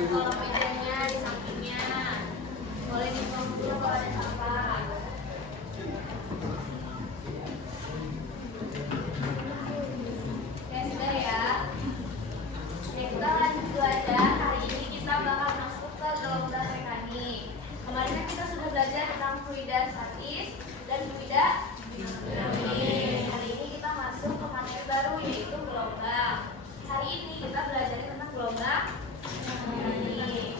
Kolom mejanya di sampingnya. Boleh dibuang dulu kalau ada sampah. Ya sudah ya. Oke, kita lanjut belajar. Hari ini kita bakal masuk ke gelombang mekanik. Kemarin kan kita sudah belajar tentang fluida statis dan fluida dinamis. Hari ini kita masuk ke materi baru yaitu gelombang. Hari ini kita belajar tentang gelombang mekanik.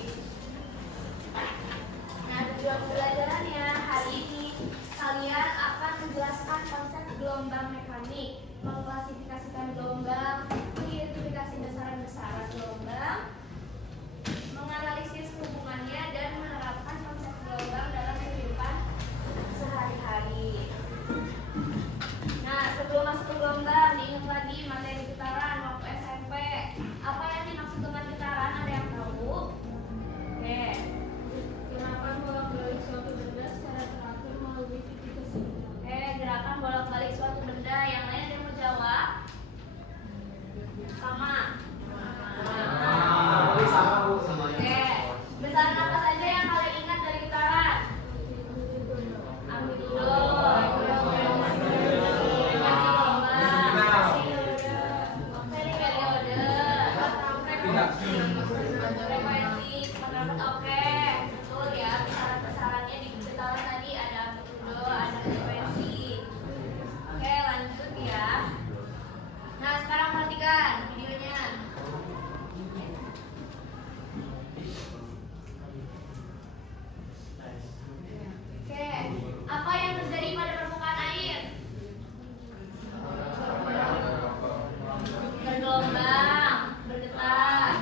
Nah, tujuan pembelajarannya hari ini kalian akan menjelaskan konsep gelombang mekanik, mengklasifikasikan gelombang, mengidentifikasi besaran-besaran gelombang, menganalisis hubungannya dan menerapkan konsep gelombang dalam kehidupan sehari-hari. Nah, sebelum masuk ke gelombang, diingat lagi materi getaran waktu SMP. Apa yang dimaksud dengan getaran? Ada yang tahu? Oke. Gerakan bolak-balik suatu benda secara teratur melalui titik keseimbangan. Oke, gerakan bolak-balik suatu benda. Yang lain ada yang mau jawab? Sama. Oke. Besaran apa saja yang kalian ingat dari getaran? Amplitudo, frekuensi gelombang, periode, frekuensi, pendapat. Oke, betul ya. Besaran-besarannya di getaran tadi ada amplitudo, ada frekuensi. Oke, lanjut ya. Nah, sekarang perhatikan videonya. Oke, apa yang terjadi pada permukaan air? Bergelombang, bergetar.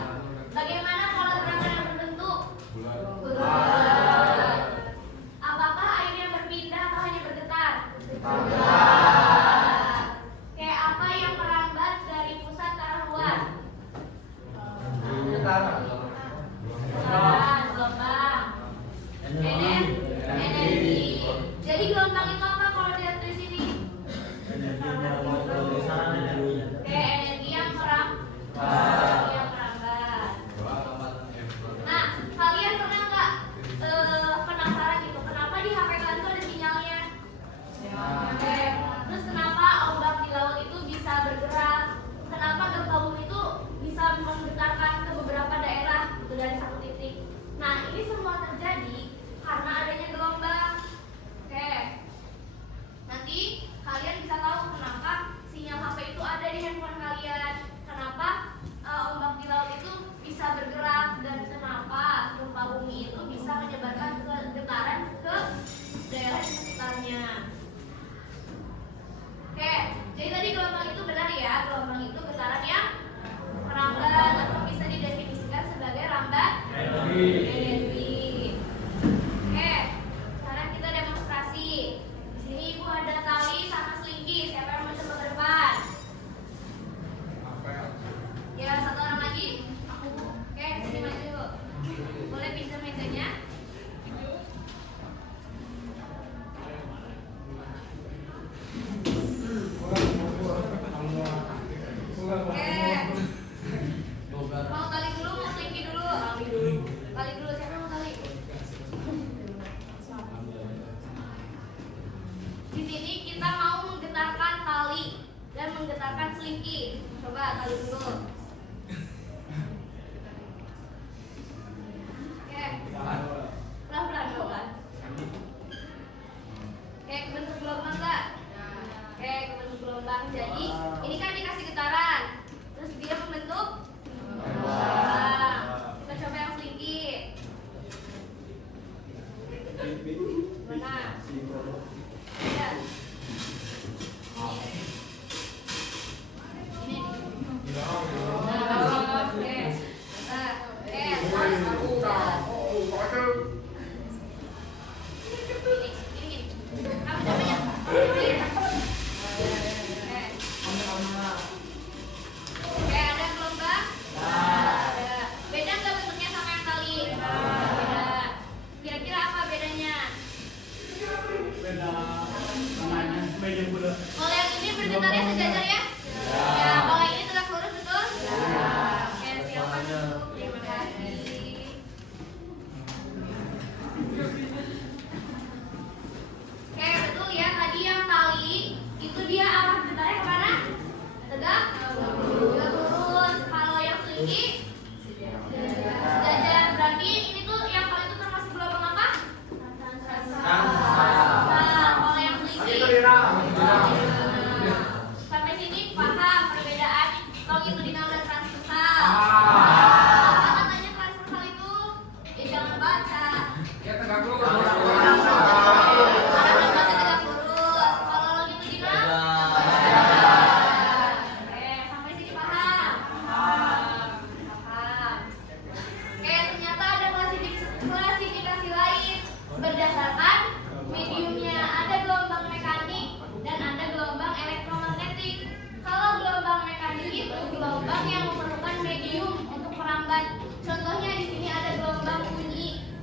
gelombang yang memerlukan medium untuk merambat. Contohnya di sini ada gelombang bunyi.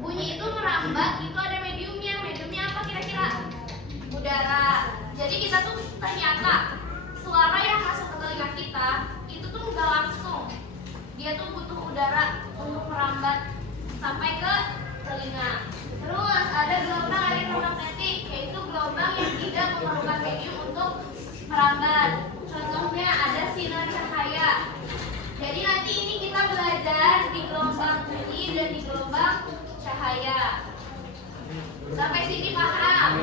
Bunyi itu merambat, itu ada mediumnya. Mediumnya apa kira-kira? Udara. Jadi kita tuh ternyata suara yang masuk ke telinga kita itu tuh nggak langsung. Dia tuh butuh udara untuk merambat sampai ke telinga. Terus ada gelombang elektromagnetik, yaitu gelombang yang tidak memerlukan medium untuk merambat. Contohnya ada sinar cahaya. Jadi nanti ini kita belajar di gelombang bunyi dan di gelombang cahaya. Sampai sini paham?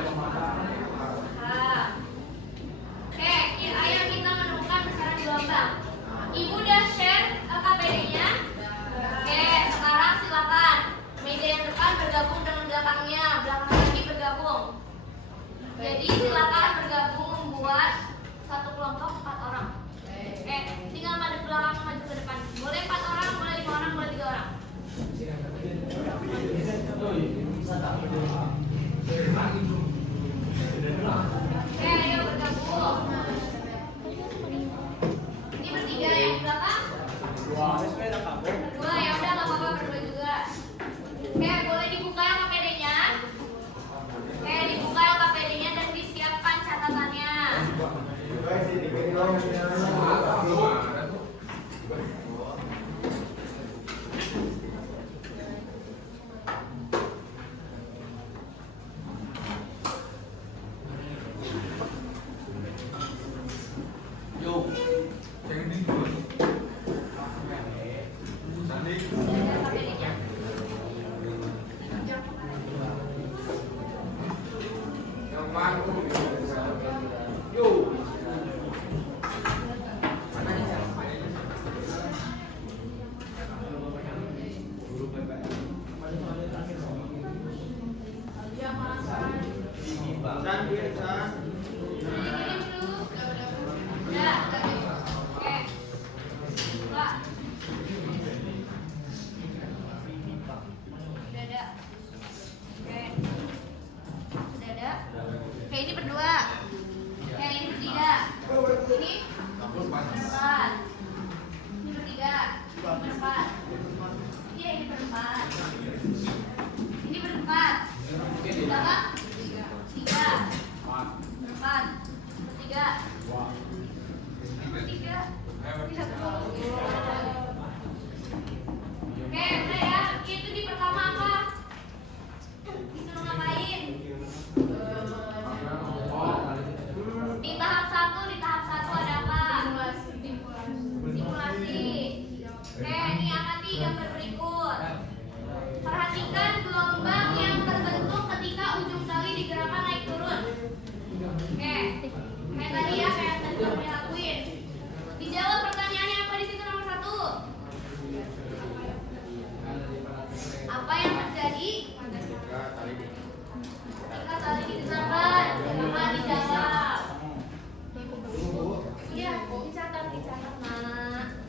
Paham. Oke, ayo kita menemukan besaran gelombang. Ibu udah share KPD-nya? Oke, sekarang silakan. Meja yang depan bergabung dengan belakangnya, belakang lagi bergabung. Jadi silakan bergabung membuat satu kelompok 4 orang. Oke, tinggal maju belakang, maju ke depan. Boleh 4 orang, boleh 5 orang, boleh 3 orang. Oke, ayo bergabung. Ini bertiga yang di belakang. Berdua, ya udah nggak apa-apa, berdua juga. Oke, boleh dibuka yang KPD-nya. Oke, dibuka yang KPD-nya dan disiapkan catatannya. Oke, ini berdua. Oke, ini bertiga. Ini berempat. Ini bertiga. Ini berempat. Iya, ini berempat. Ini berempat. Berapa? Tiga. Berempat. Bertiga. Bertiga. Oke, udah ya. Itu di pertama apa? Disuruh ngapain? Di tahap satu ada apa? Simulasi. Oke, ini amati gambar berikut. Perhatikan gelombang yang terbentuk ketika ujung tali digerakkan naik turun. Oke, kayak tadi ya, kayak tadi kamu lakuin. Dijawab pertanyaannya apa di situ nomor 1? Apa yang terjadi ketika tali digerakkan? Jangan dijawab. Iya, dicatat nak.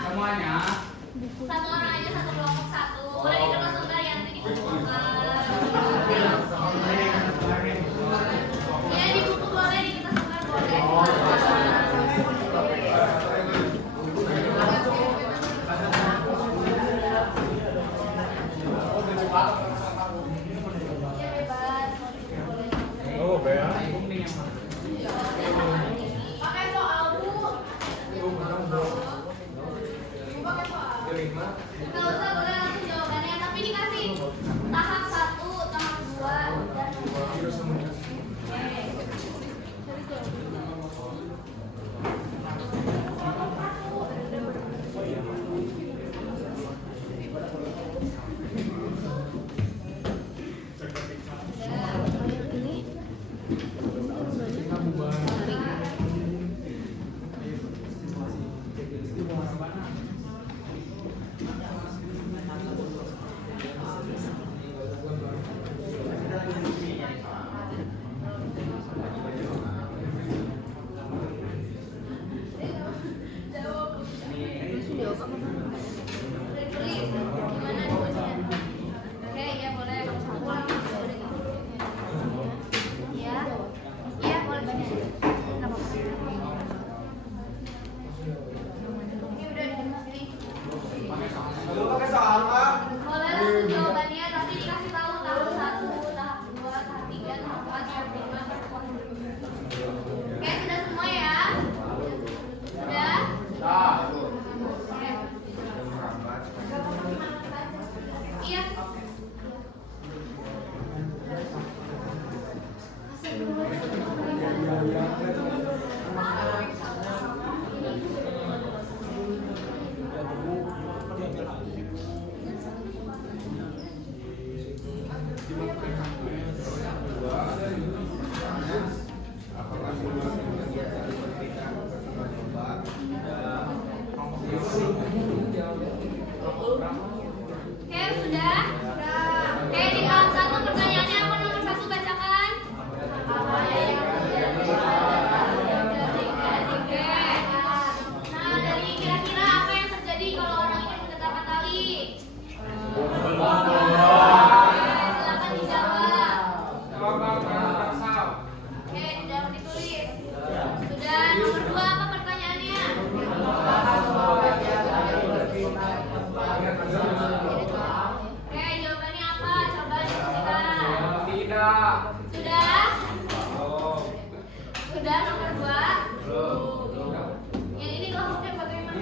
Semuanya. Satu orang aja, satu kelompok satu. Boleh dikemas kembali ya, nanti dikumpulkan. Ya, di buku boleh, di kita sebar boleh. Ya bebas, mau di buku boleh. Oh, bear. Pakai soal bu. Kalau usah boleh langsung jawabannya, tapi dikasih tahap 1, tahap 2, dan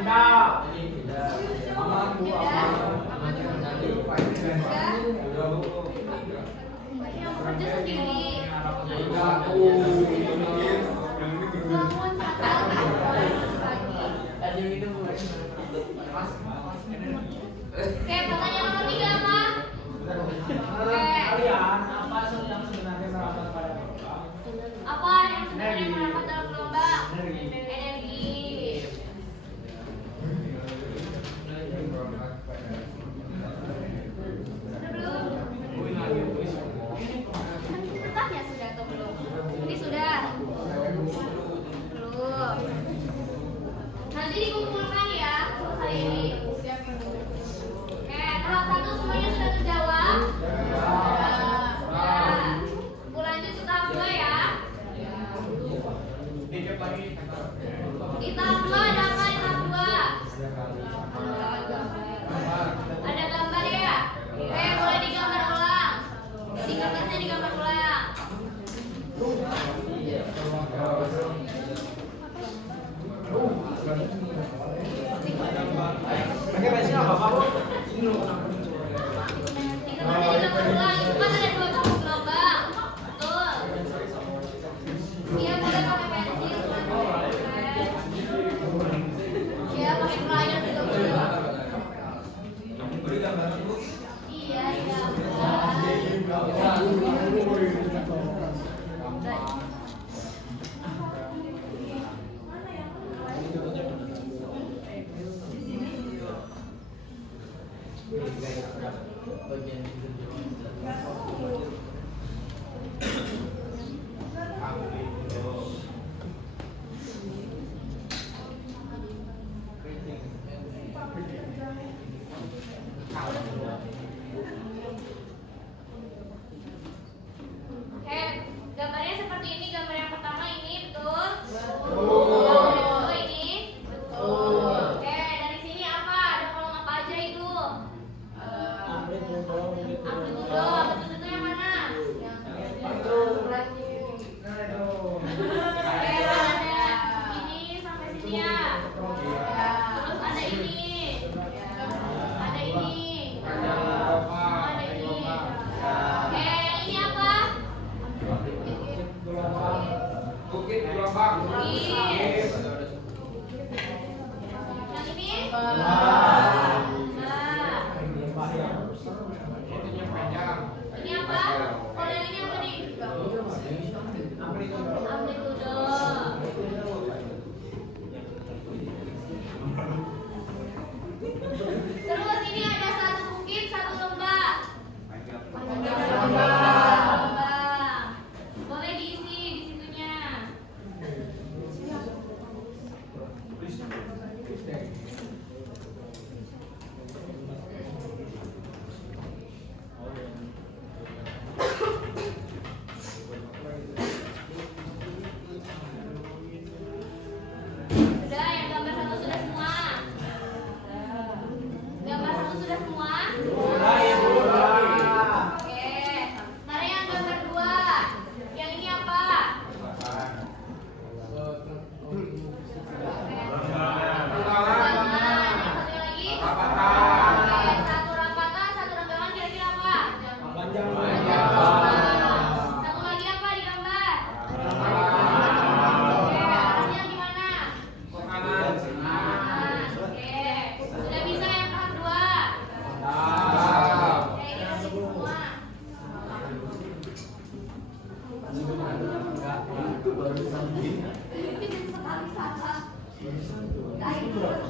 Yang bekerja sendiri. Bangun fatal pagi. Oke, pertanyaan nomor 3 apa? Apa yang sebenarnya merapat dalam gelombang? Energi. Sudah belum? Bertanya sudah atau belum? Ini sudah. Belum. Nanti dikumpulkan ya selesai ini. Oke, tahap 1 semuanya sudah terjawab? Sudah. Aku lanjut ke tahap 2 ya. Di tahap 2 ada apa di tahap 2? Ada gambar ya? Boleh digambar ulang. Jadi gambarnya digambar ulang. Digambarnya digambar ulang. Itu kan ada 2 tahap gelombang. Betul. Iya, boleh pakai pensil. Iya, pakai crayon juga boleh. Iya, iya. Oke, gambarnya seperti ini. Gambar yang pertama ini betul? Betul. Yang kedua ini? Betul. Oke, dari sini apa? Ada kolom apa aja itu? Amplitudo. Amplitudo itu yang mana? Oke, ada ini sampai sini ya. Terus ada ini. Ada ini. Ada ini. Oke, yang ini apa? Bukit gelombang. Bukit. Yang ini? Ini apa? Kalau yang ini apa nih? Amplitudo. Terus ini ada 1 bukit, 1 lembah. Lembah. Boleh diisi di situnya. Sudah, yang gambar 1 sudah semua. Gambar 1 sudah semua? Oke. Sekarang yang gambar 2. Yang ini apa? Rambangan. Yang satunya lagi? Oke, 1 rapatan, 1 rambangan kira-kira apa? Satu lagi apa di gambar? Oke, arahnya gimana? Oke, sudah bisa yang tahap 2? Oke, ini masih semua. Sekali salah.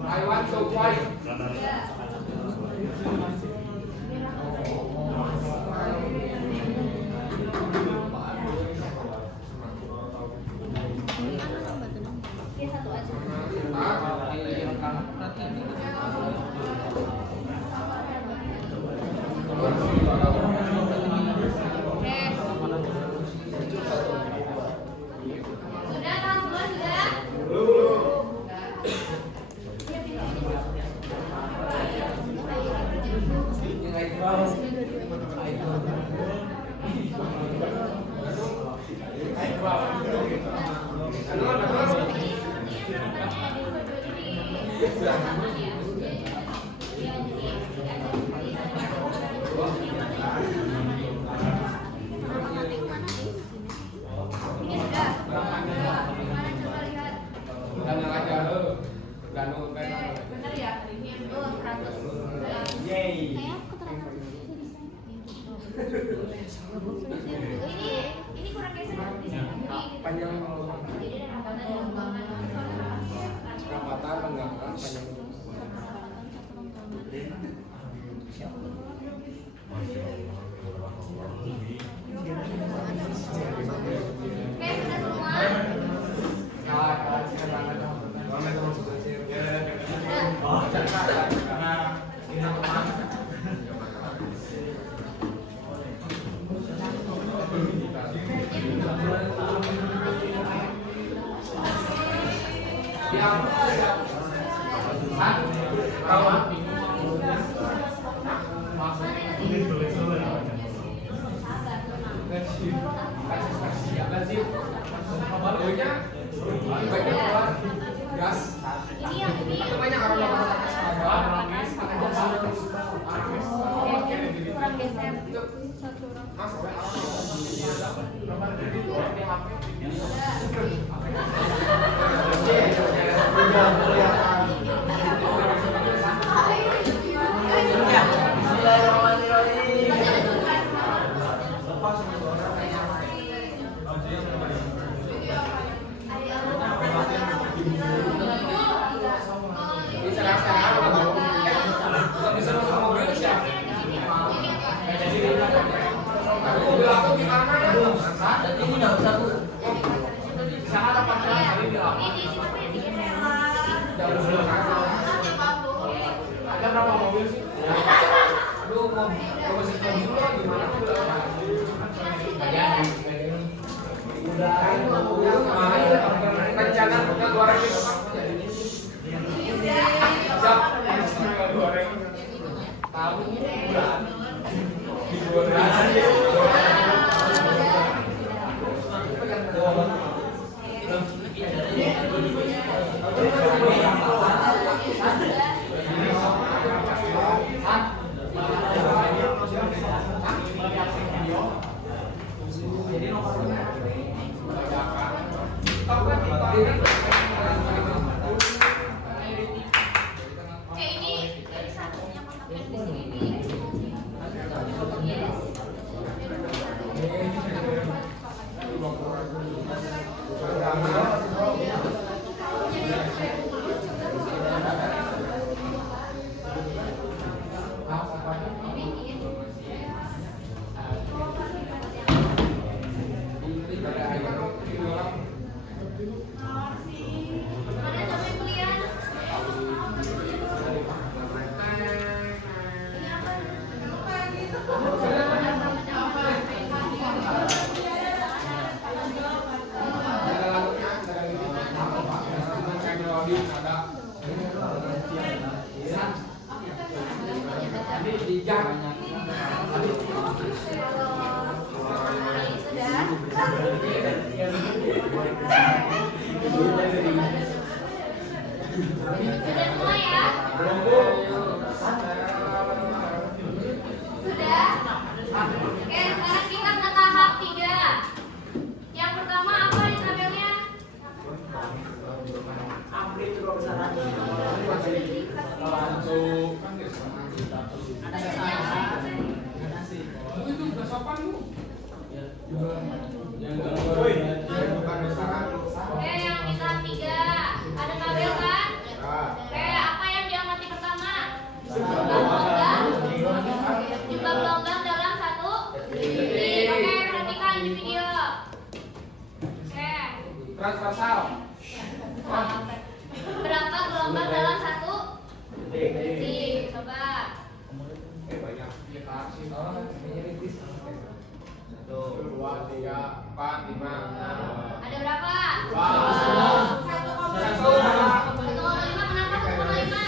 I want to fight. Oke, 1 aja. Oke. Ini kurang geser di sini. Panjang Jadi ada rambatan. rapatan renggangan panjang. Oke, sudah semua? Ini yang ini. Kurang geser. Oke, ini satunya menggambar di sini. Yes. Mana sampai kuliah? Ini apa? Sudah semua ya? Sudah? Oke, sekarang kita ke tahap 3. Yang pertama apa di tabelnya? Itu udah sopan lu. Oke, yang di tahap 3 ada tabel kan? Oke, apa yang diamati pertama? Jumlah gelombang dalam satu titik. Oke, perhatikan di video. Oke. Transversal. Berapa gelombang dalam satu titik? Coba. Banyak aplikasi. Satu, dua, tiga, empat, lima, enam. Ada berapa? Satu. 1,5. Kenapa 1,5?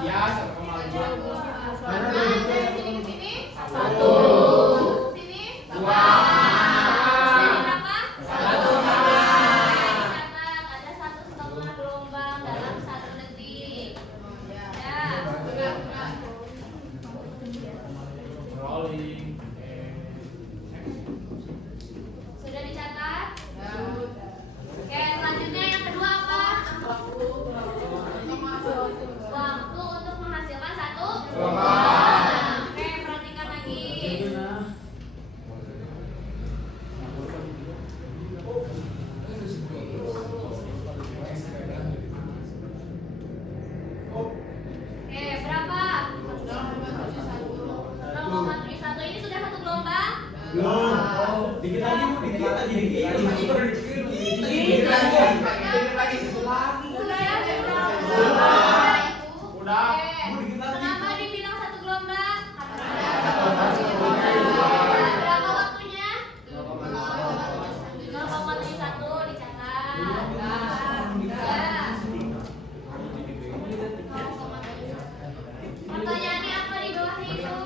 Ya, 1,5. Karena dari sini ke sini 1. Sini 2. Sini berapa? 1. Catat, ada 1,5 gelombang dalam 1 detik. Ya. Rolling. Dikit lagi, Bu. Dikit lagi. Udah. Kenapa dibilang satu gelombang? Berapa waktunya? 0,1 dicatat. Pertanyaannya apa di bawahnya itu?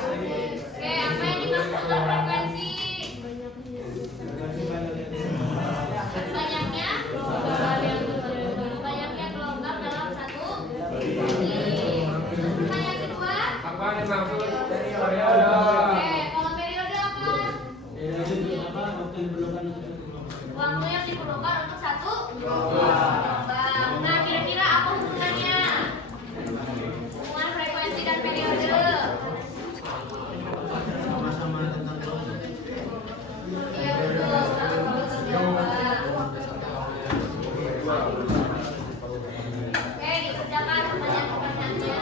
Oke, apa yang dimaksud dengan frekuensi? Banyaknya gelombang dalam satu detik. Pertanyaan kedua. Apa yang dimaksud dari Oke, kalau periode apa? Waktu yang diperlukan untuk satu gelombang. Nah, kira-kira apa hubungannya? Hubungan frekuensi dan periode. Iya betul, sama-sama gelombang. Oke, dikerjakan pertanyaan-pertanyaannya.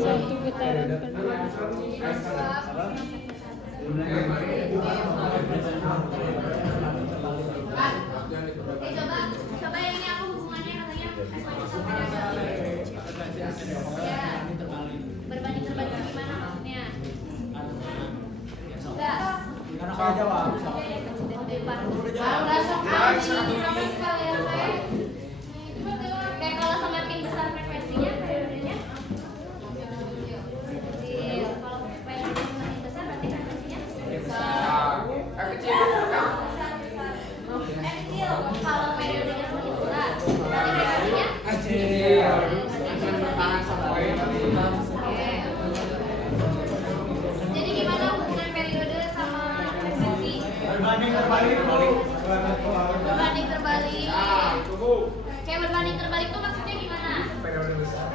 Satu putaran Coba yang ini apa hubungannya katanya? Ya. Berbanding terbalik gimana maksudnya? Enggak. Saya jawab. Kayak kalau semakin besar frekuensinya, periodenya kecil. Kalau periodenya semakin besar, berarti frekuensinya besar. Kecil. Kecil. Kalau periodenya semakin besar, berarti frekuensinya Kecil. Oke. Jadi gimana hubungan periode sama frekuensi? Berbanding terbalik. Berbanding terbalik. Tunggu. Kayak berbanding terbalik itu maksudnya gimana? Periode besar.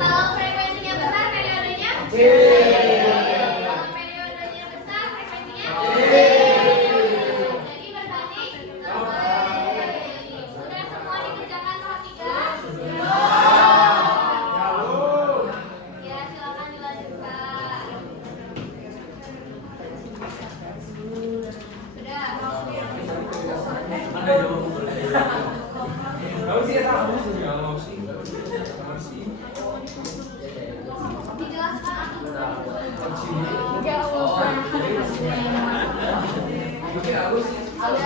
Kalau frekuensinya besar, periodenya kecil. Kalau periodenya besar, frekuensinya kecil. Jadi berbanding terbalik. Sudah semua dikerjakan perhatikan? Ya, silakan dilanjutkan. Sudah. Dijelaskan Kalau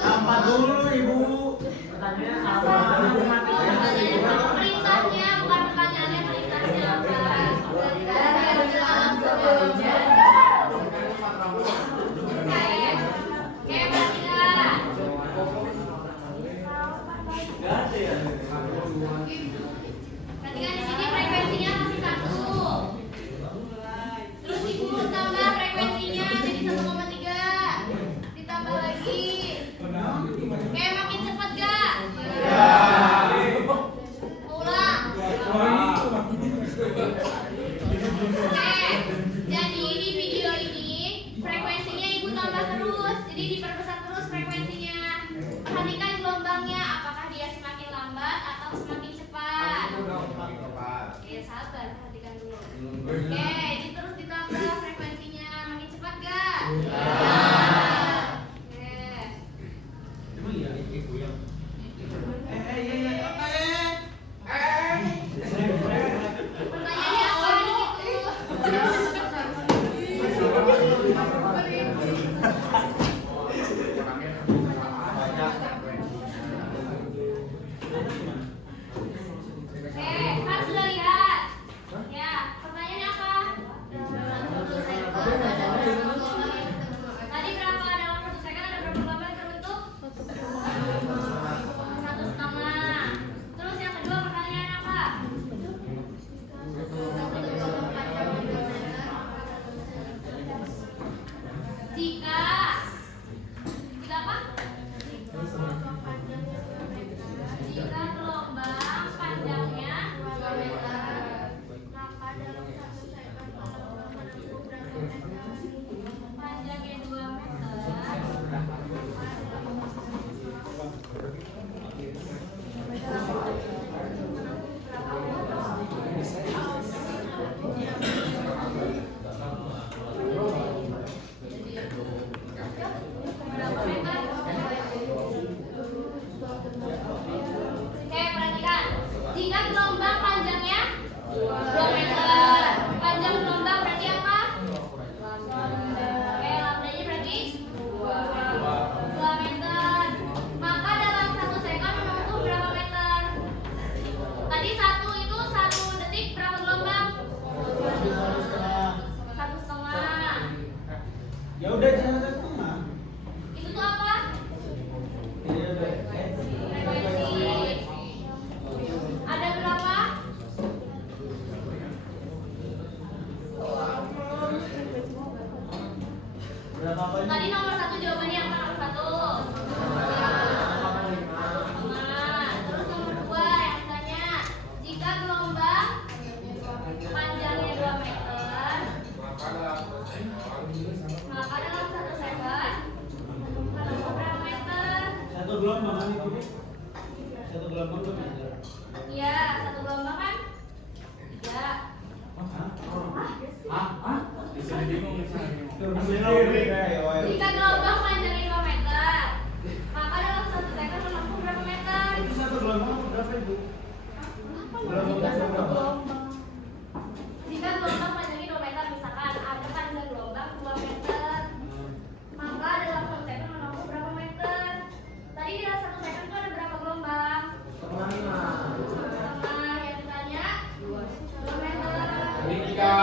Tambah dulu ibu. Pertanyaannya apa? Perintahnya bukan pertanyaannya, perintahnya apa? Oke, perhatikan. Perhatikan di sini frekuensinya masih 1. Terus ibu tambah frekuensinya jadi 1,3. Ditambah lagi. Oke, makin cepat gak? Ulang. Oke, jadi di video ini frekuensinya ibu tambah terus, jadi diperbesar terus frekuensinya. Perhatikan gelombangnya, apakah dia semakin lambat atau semakin cepat? Oke, sabar, perhatikan dulu. Oke, ini terus ditambah frekuensinya, makin cepat gak? Oke. Emang iya ibu yang. Pertanyaannya apa di situ? Kan sudah lihat. Ya, pertanyaannya apa? Tadi berapa dalam 1 second ada berapa gelombang yang terbentuk? 1,5. Terus yang kedua pertanyaannya apa? Jika apa? Jika gelombang panjangnya 2 meter, maka dalam 1 second gelombang menempuh berapa meter? Panjangnya 2 meter. Berapa meter? Oke, perhatikan. Jika gelombang panjangnya 2 meter, panjang gelombang berarti apa? Oke, lambdanya berarti 2 meter. Maka dalam 1 second menempuh berapa meter? Tadi 1 itu 1 detik berapa gelombang? 1,5. Ya udah jangan setengah. Itu tuh apa? Frekuensi. Ada berapa? Berapa banyak? Tadi nomor 1 jawabannya apa? Nomor 1. Terus nomor 2 yang tanya, jika gelombang panjangnya 2 meter, maka dalam 1 second menempuh berapa meter? Satu gelombang kan ibu? Satu gelombang tuh meter. Iya, 1 gelombang kan? 3. Jika gelombang panjangnya 2 meter, maka dalam 1 second menempuh berapa meter? Itu satu gelombang berapa ibu? Gelombang. Jika gelombang panjangnya 2 meter, misalkan ada panjang gelombang 2 meter, maka dalam 1 second menempuh berapa meter? Tadi di dalam 1 second itu ada berapa gelombang? Setengah. Yang ditanya 2 meter. Tiga.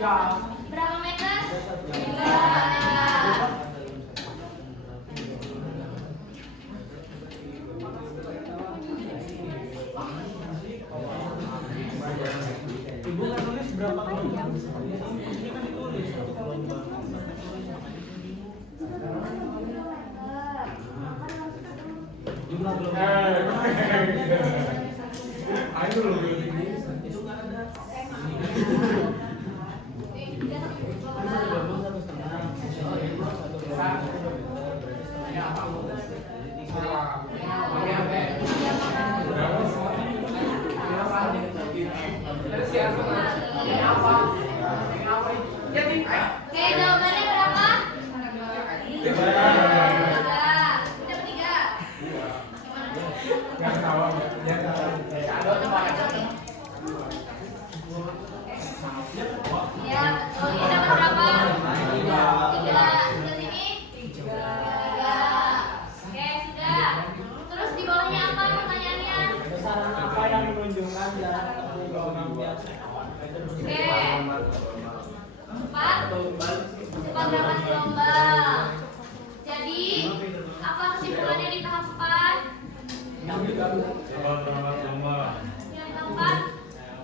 Berapa meter? 3. Ibu nggak tulis berapa gelombang? Ini kan ditulis satu gelombang. Jumlah gelombang. Ayo lu ini. Itu nggak ada. Oke, jawabannya berapa? 3. Udah 3. Yang tahu, yang tahu. Ya, betul. Ini dapat berapa? 3. Sudah sini? 3. Oke, sudah. Terus di bawahnya apa pertanyaannya? Besaran apa yang menunjukkan jarak tempuh gelombang biasa? Oke. Cepat berapa gelombang? Jadi, apa kesimpulannya di tahap 4? Yang keempat,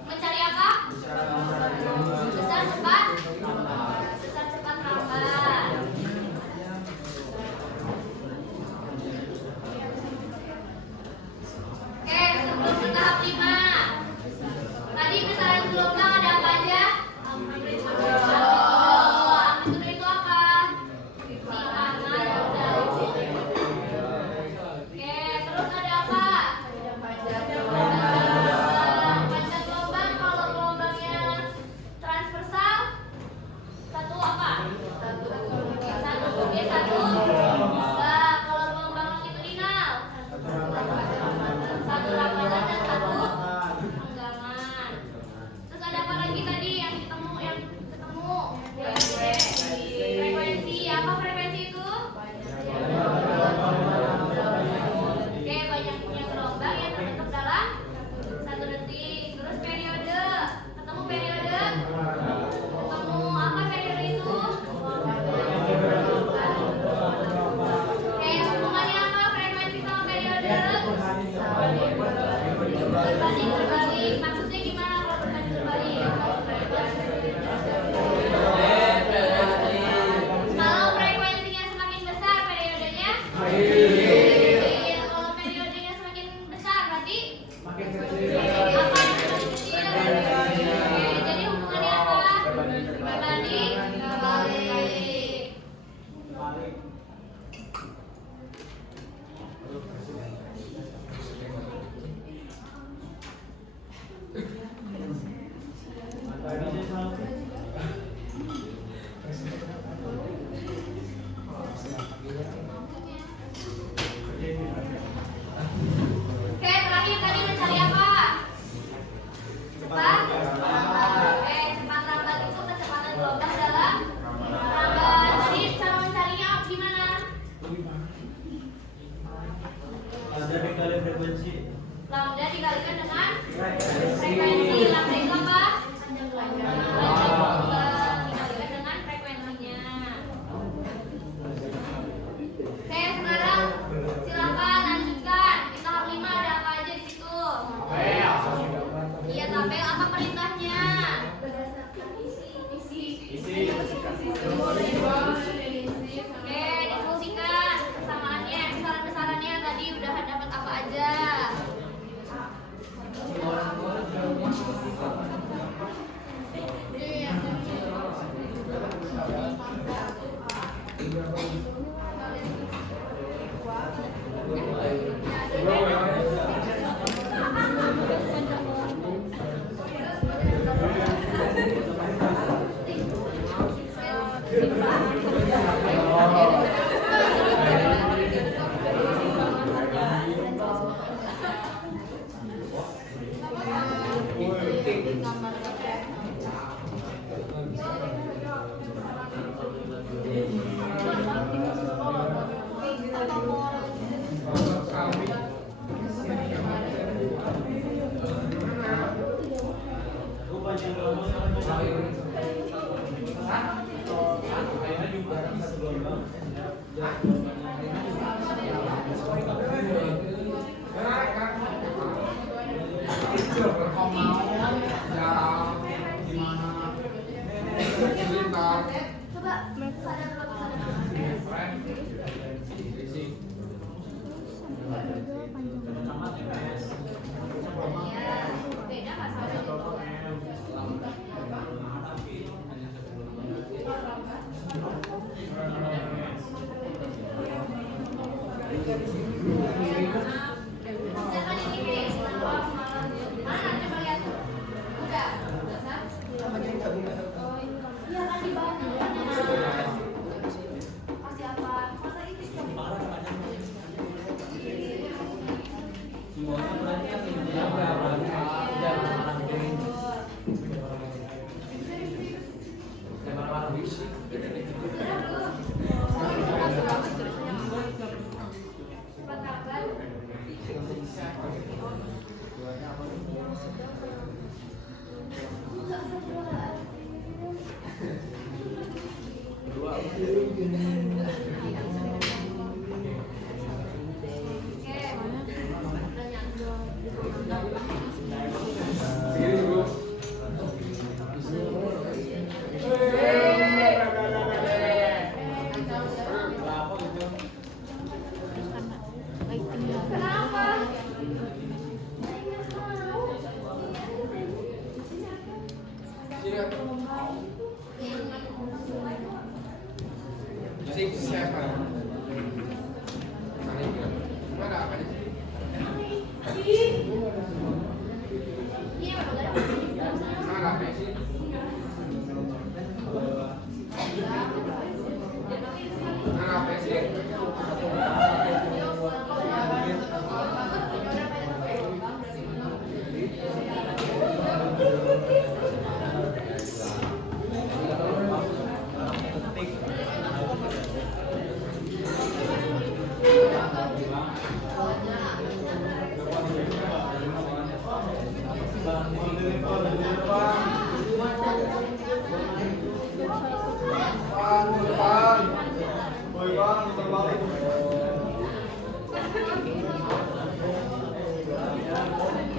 mencari apa? Besar cepat? Besar cepat lambat. Oke, sebelum ke tahap 5. Tadi besaran gelombang ada apa aja? Amplitude itu apa? Silangan jauh. Oke, terus ada apa? Panjang gelombang. Kalau gelombangnya transversal, satu apa? Satu. Oke, satu. Nah, kalau gelombang longitudinal, satu rambatan dan satu renggangan. Terus ada apa lagi tadi yang ketemu? Frekuensi. Apa frekuensi itu? Oke, banyaknya gelombang yang terbentuk dalam 1 detik. Terus periode. Ketemu periode? Ketemu apa periode itu? Oke, hubungannya apa frekuensi sama periode? Berbanding. Maksudnya gimana kalau berbanding? Kalau frekuensinya semakin besar periodenya? Kalau periodenya semakin besar berarti? Apa yang semakin kecil? Jadi hubungannya apa? Berbanding. Oke, terakhir tadi mencari apa? Cepat. Oke, cepat lambat itu kecepatan gelombang dalam lambat. Jadi cara mencarinya gimana? Ada dikali frekuensi. Lambda dikalikan dengan frekuensi. Lambda itu apa? Panjang gelombang dikalikan dengan frekuensinya. Oke, sekarang silakan lanjutkan. Di tahap 5 ada apa aja di situ? Iya, tabel. Apa perintahnya? Berdasarkan isi. Oke, diskusikan persamaannya, besaran-besarannya tadi udah dapat apa aja? Pertama MS. Iya, beda nggak sama itu? Misalkan ini nih, mana coba lihat? Udah, iya kan di bawah. Kasih apa? Masa itu Semuanya berarti kan intinya berapa? cepat kabar. Jadi siapa? Mana apa sih? Mana apa sih? Mana apa sih?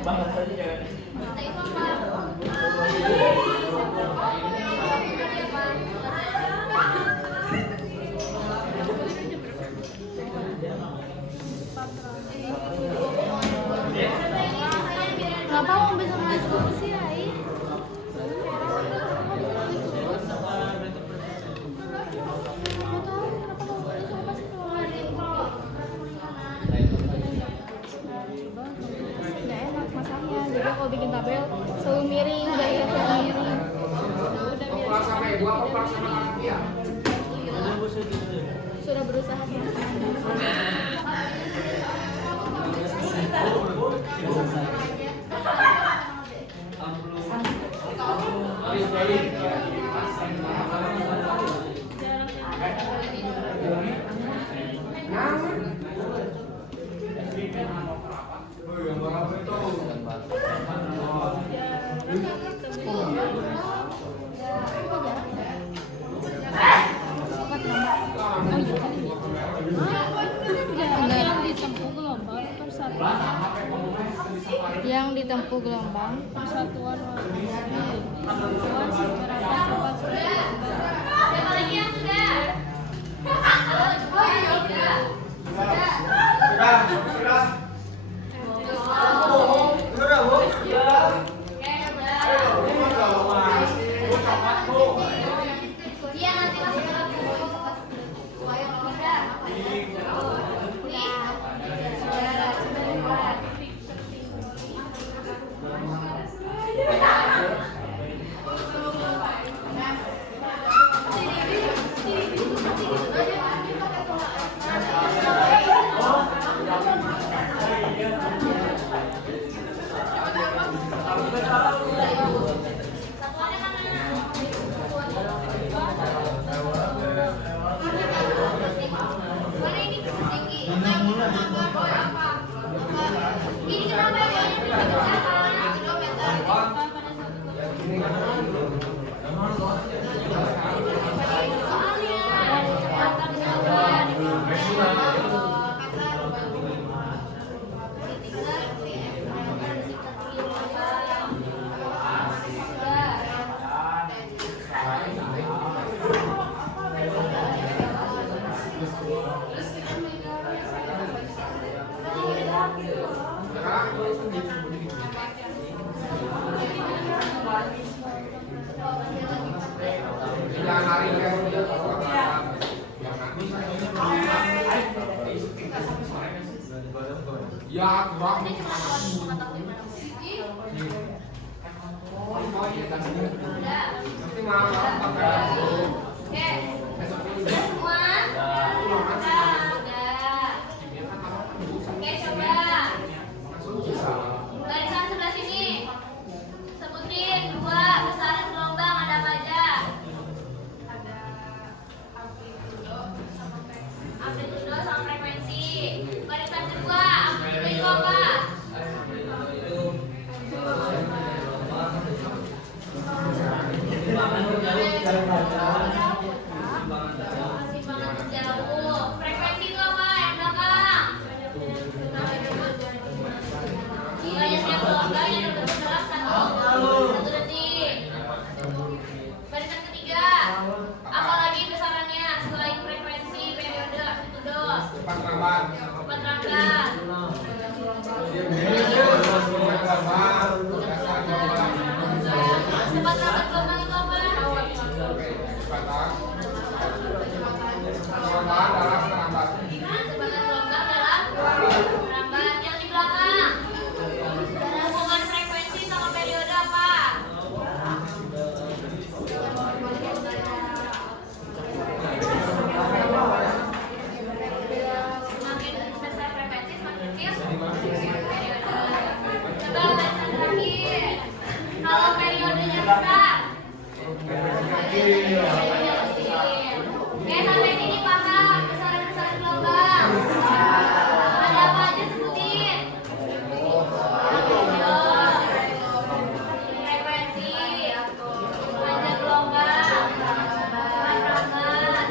Banget saja ya. Kenapa mau bisa masuk sih, Ai? Nggak tahu kenapa kamu boleh coba pasti keluarin. Nggak enak masaknya. Jadi kalau bikin tabel selalu miring, udah lihat yang miring. Udah Mau pulang sama ibu apa pulang sama anak dia? Sudah berusaha yang ditempuh gelombang persatuan persatuan masyarakat Siapa lagi yang sudah? Oh iya, sudah. Iya, nanti masuk ke dalam. Ayo, udah. Jangan lari ya. Ya, kurang. Ini cuma mengetahui mana. Udah. Nanti malam pakai. Oke. Udah semua? Udah. Oke, coba. Barisan sebelah sini. Sebutin 2 besaran gelombang ada apa aja? Ada amplitudo sama frekuensi. Amplitudo sama frekuensi. Barisan kedua, amplitudo itu apa? Keseimbangan jauh. Frekuensi itu apa? Yang belakang. Banyaknya gelombang yang terbentuk dalam satu detik. Barisan ketiga, apalagi besarannya selain frekuensi, periode, amplitudo? Cepat lambat. Cepat lambat. Cepat lambat gelombang itu apa? Kecepatan gelombang dalam merambat. Yang di belakang, hubungan frekuensi sama periode apa? Semakin besar frekuensi, semakin kecil periode. Coba barisan terakhir, kalau periodenya besar, periodenya kecil. Oke, sampai sini paham besaran-besaran gelombang. Ada apa aja sebutin? Frekuensi, panjang gelombang, rambat,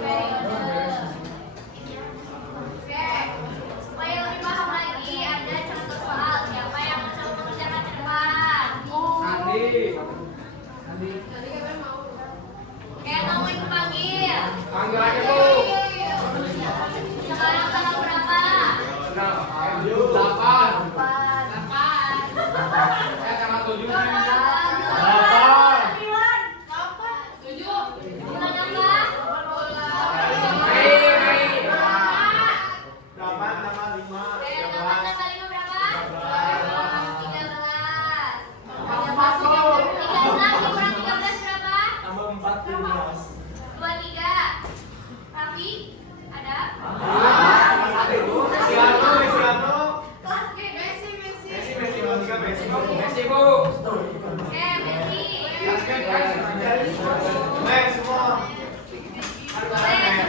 periode. Oke, supaya lebih paham lagi, ada contoh soal. Siapa yang mau mengerjakan ke depan? Oke, kamu ikut panggil. Panggil aja, Bu. Sekarang tanggal berapa? 8. 8. Tanggal 7. Bulan apa? Oke, 8 tambah 5 berapa? 13. 13 kurang 13 berapa? Tambah 14. 23. Raffi, ada? Kelas G. Messi, Bu. Oke, Messi. Boleh, coba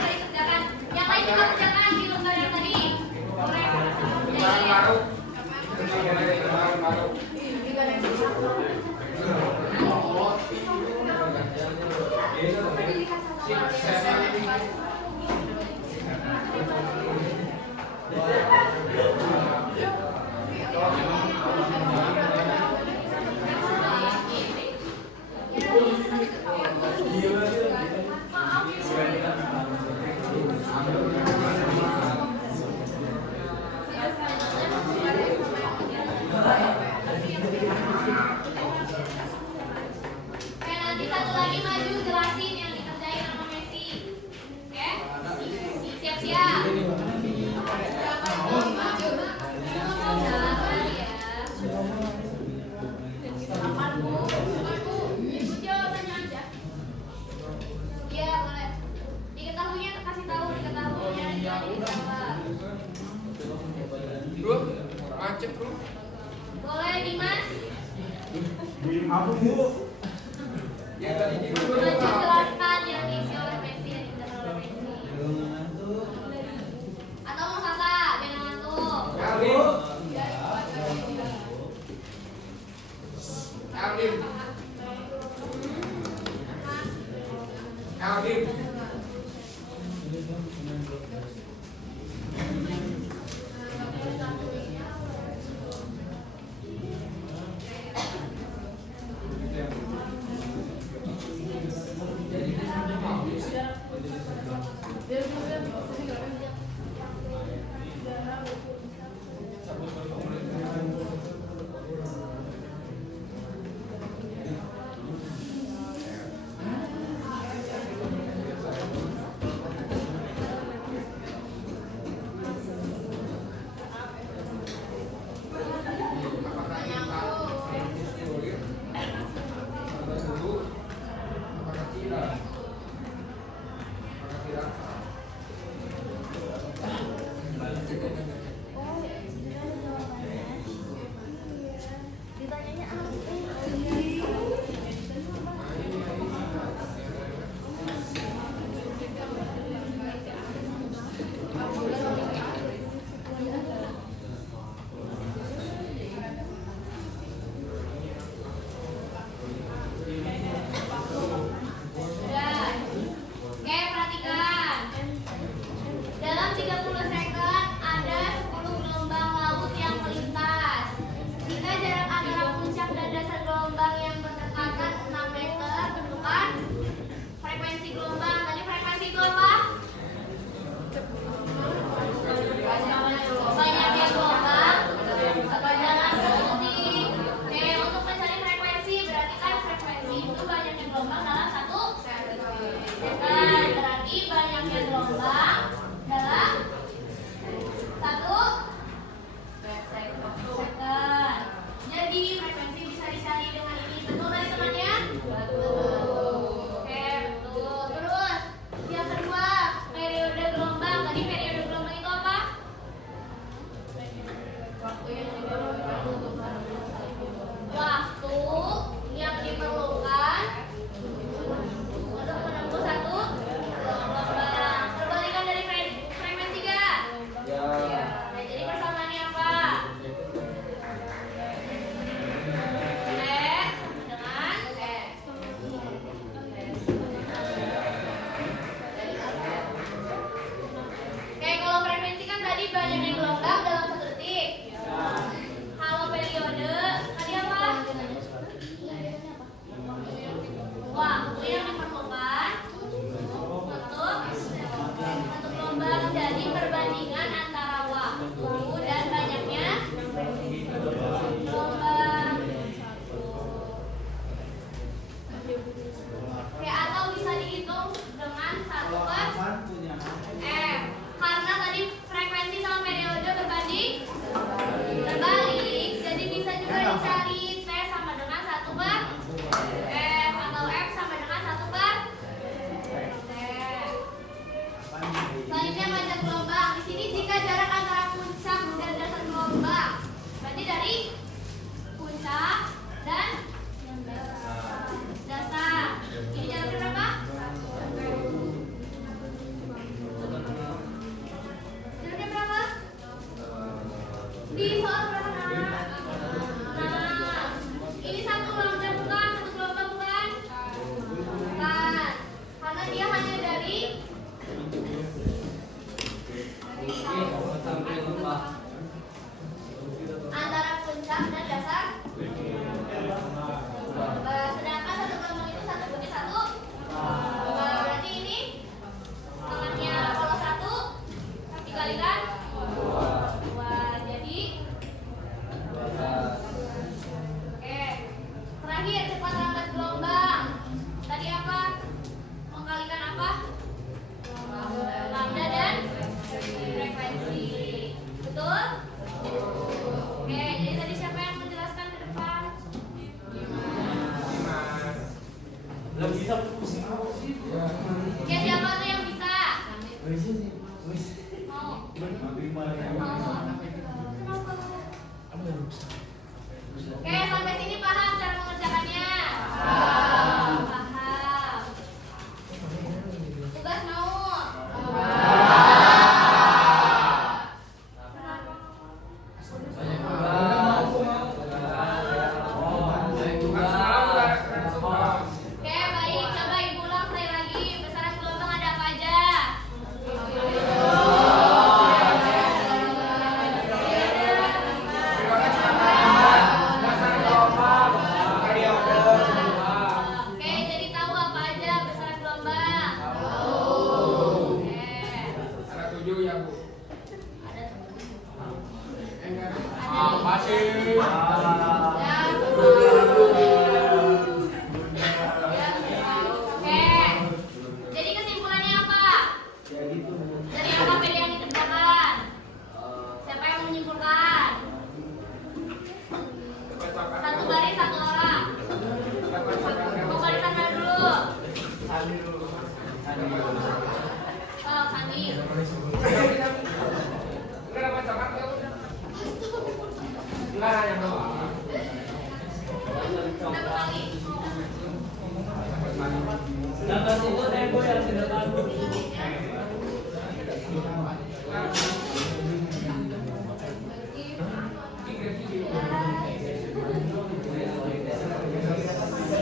dikerjakan. Yang lain juga kerjakan di lembar yang tadi. Boleh. Lembaran baru. Lembaran baru. Oke, nanti satu lagi maju jelasin yang dikerjain sama Messi. Oke? Siap-siap. Jangan ya. Ikut jawabannya aja. Iya, boleh. Diketahuinya kasih tahu diketahuinya jangan dijawab. Bro, macet, Bro. Boleh, Dimas? Apa, Bu? Ya tadi di Maju jelaskan yang diisi oleh Messi yang dijelaskan oleh Messi. Atau mau kakak, jangan ngantuk. Erwin. Erwin. Erwin. bisa pusing. Oke, siapa tuh yang bisa? Oke, sampai sini paham cara mengerjakannya? Paham. Tugas mau? Oke, baik. Coba ibu ulang sekali lagi. Besaran gelombang ada apa aja? Oke, jadi tahu apa aja besaran gelombang? Oke. Ada 7 ya Bu. Ada Masih. Oke. Jadi kesimpulannya apa? Dari AKPD yang dikerjakan. Siapa yang mau menyimpulkan? Satu baris satu orang. Mau barisan mana dulu? Oh, Sandi. Enggak yang doang. Satu kali. Sedangkan itu tempo yang tidak tahu.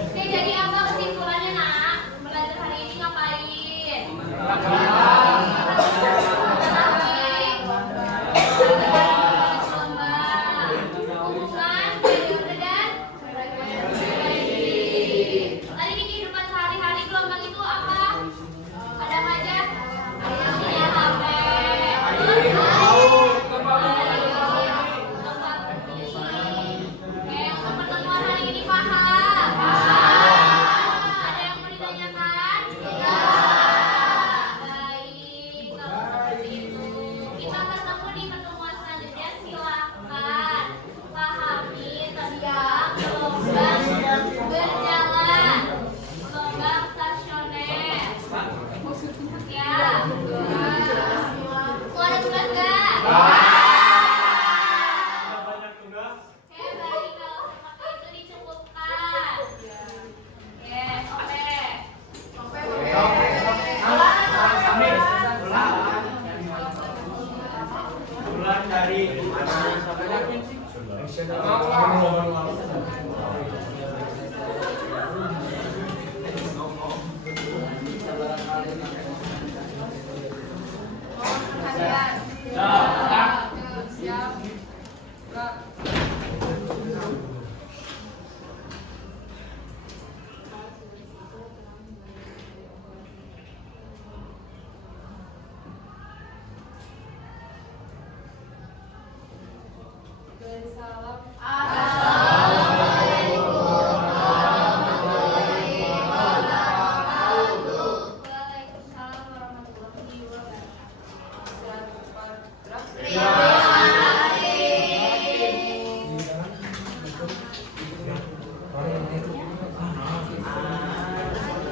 Oke, jadi apa kesimpulannya nak? Belajar hari ini ngapain? Hubungan, periode dan frekuensi. Tadi di kehidupan sehari-hari gelombang itu apa? Ada apa aja? Sinyal HP. Oke, untuk pertemuan hari ini paham? Ada yang mau ditanyakan? Baik, kalau seperti itu kita ketemu di pertemuan selanjutnya. Silakan pahami tentang gelombang berjalan, gelombang stasioner. Ya. Mau ada tugas nggak? Banyak tugas. Oke, baik, kalau seperti itu dicukupkan. Yes, oke. Bulan dari mana? Siapa yakin sih?